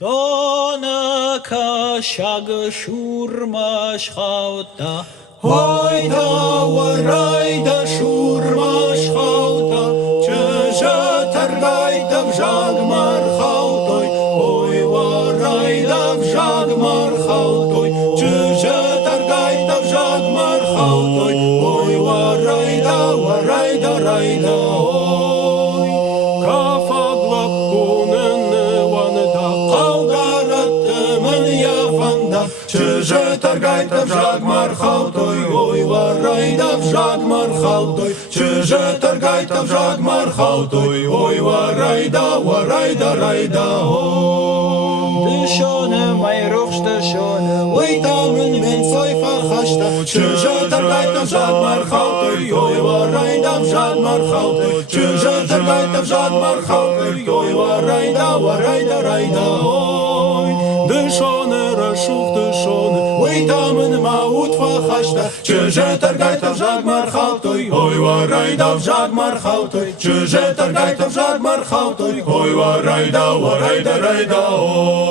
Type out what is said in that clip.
Dona kashag shurmash khauta Hoyda warayda shurmash khauta Çöje tergayda vjagmar khautoy Hoy warayda vjagmar khautoy Çöje tergayda vjagmar khautoy Hoy warayda rayda hoy Kafaglak kunene vaneda Kavgarattemen yafanda Çöje tergayda vjagmar khautoy Hoy warayda vjagmar khautoy Çöje tergayda vjagmar khautoy Hoy warayda rayda hoy Dishone mayruch dishone Oy tamen men soy farhashta Çöje tergayda vjagmar khautoy Hoy warayda vjagmar khautoy Çöje tergayda vjagmar khautoy Hoy warayda rayda hoy Dishone rashuch dishone Oy tamen maut farhashta Çöje tergayda vjagmar khautoy Hoy warayda vjagmar khautoy Çöje tergayda vjagmar khautoy Hoy warayda rayda hoy